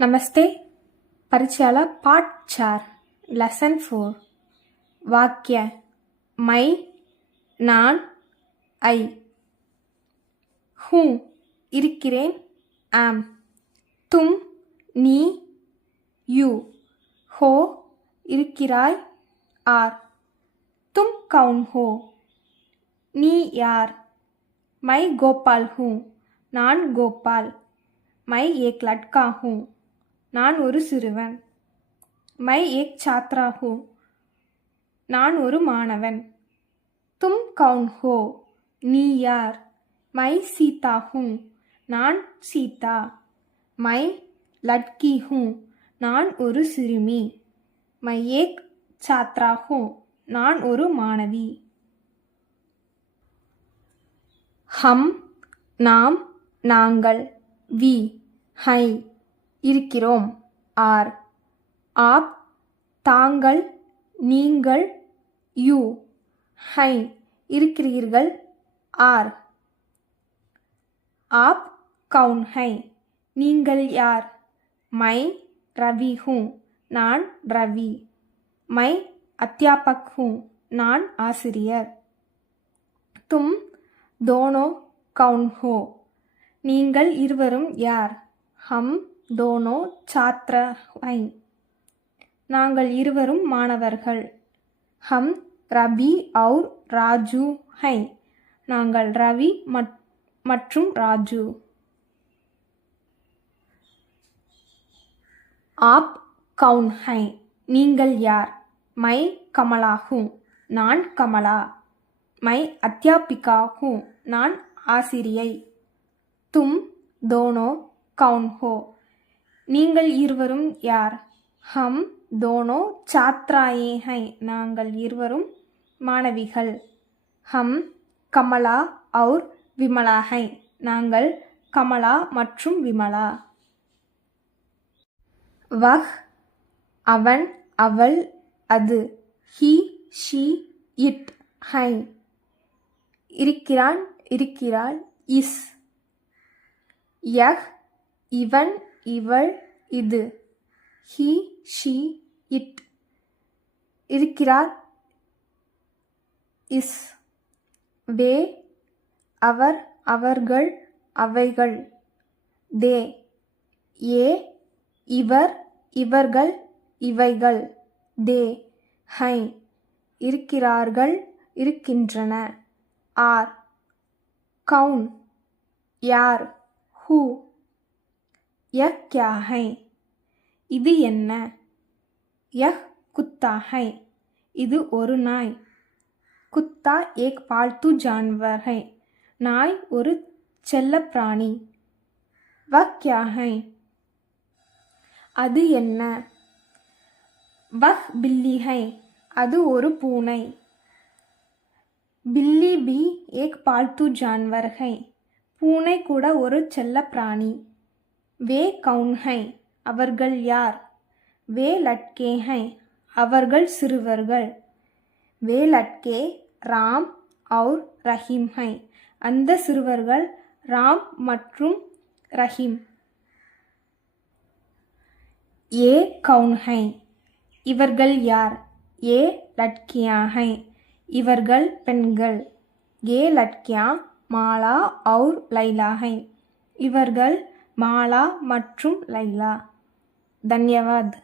नमस्ते परिचयाला part 4 lesson 4 वाक्य मैं நான் ஐ हूँ இருக்கிறேன் am तुम நீ you हो இருக்கிறாய் are तुम कौन हो நீ யார் मैं गोपाल हूँ நான் கோபால் मैं एक लड़का हूँ நான் ஒரு சிறுவன் मैं एक छात्रा हूँ நான் ஒரு மாணவன் तुम कौन हो நீ யார் मैं सीता हूँ நான் சீதா मैं लड़की हूँ நான் ஒரு சிறுமி मैं एक छात्रा हूँ நான் ஒரு மாணவி हम நாம் நாங்கள் வி ஹை இருக்கிறோம் ஆர் ஆப் தாங்கள் நீங்கள் யூ ஹை இருக்கிறீர்கள் ஆர் ஆப் கவுன் ஹை நீங்கள் யார் மை ரவி ஹூ நான் ரவி மை அத்தியாபக் ஹூ நான் ஆசிரியர் தும் தோனோ கவுன் ஹோ நீங்கள் இருவரும் யார் ஹம் தோனோ சாத்ர ஹை நாங்கள் இருவரும் மாணவர்கள் ஹம் ரவி அவுர் ராஜு ஹை நாங்கள் ரவி மற்றும் ராஜு ஆப் கவுன் ஹை நீங்கள் யார் மை கமலா ஹூ நான் கமலா மை அத்தியாபிகா ஹூ நான் ஆசிரியை தும் தோனோ கவுன் ஹோ நீங்கள் இருவரும் யார் ஹம் தோனோ சாத்ராயே ஹை நாங்கள் இருவரும் மாணவிகள் ஹம் கமலா அவுர் விமலா ஹை நாங்கள் கமலா மற்றும் விமலா வஹ் அவன் அவள் அது ஹி ஷி இட் ஹை இருக்கிறான் இருக்கிறாள் இஸ் யஹ் இவன் இவள் இது ஹி ஷி இட் இருக்கிறார் இஸ் வே அவர் அவர்கள் அவைகள் தே ஏ இவர் இவர்கள் இவைகள் தே ஹை இருக்கிறார்கள் இருக்கின்றன ஆர் கவுன் யார் ஹூ यह क्या है இது என்ன यह कुत्ता है இது ஒரு நாய் कुत्ता एक पालतू जानवर है நாய் ஒரு செல்லப் பிராணி वह क्या है அது என்ன वह बिल्ली है அது ஒரு பூனை बिल्ली भी एक पालतू जानवर है பூனை கூட ஒரு செல்லப் பிராணி वे कौन हैं அவர்கள் யார் वे लड़के हैं அவர்கள் சிறுவர்கள் वे लड़के ராம் और ரஹீம் हैं அந்த சிறுவர்கள் ராம் மற்றும் ரஹீம் ये कौन हैं இவர்கள் யார் ये लड़कियां हैं இவர்கள் பெண்கள் ये लड़कियां माला और लैला हैं இவர்கள் மாலா மற்றும் லைலா. தன்யவாத்.